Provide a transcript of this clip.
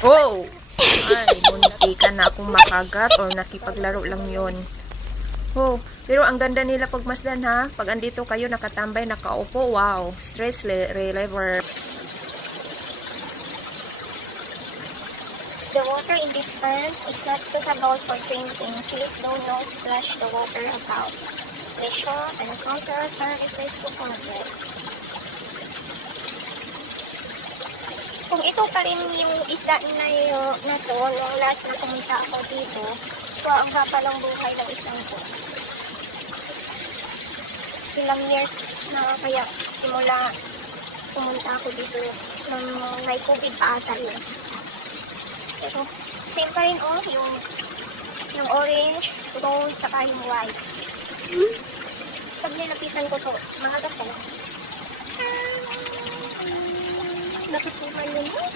Oh! Ay, munti ka na akong makagat or nakipaglaro lang yon. Oh, pero ang ganda nila pagmasdan ha. Pag andito kayo nakatambay, nakaupo, wow, stress reliever. The water in this pond is not suitable for drinking. Please do not splash the water about. Pleasure and counter services to convert. Kung ito pa rin yung isda na to, nung last na pumunta ako dito, ito ang kapalang buhay ng isang to. Ilang years na kaya simula pumunta ako dito nung may COVID pa ata yun. Pero same pa rin yung orange, brown, tsaka yung white. Pag nilapitan ko to, mga gapon. Nakatuhan yun mo.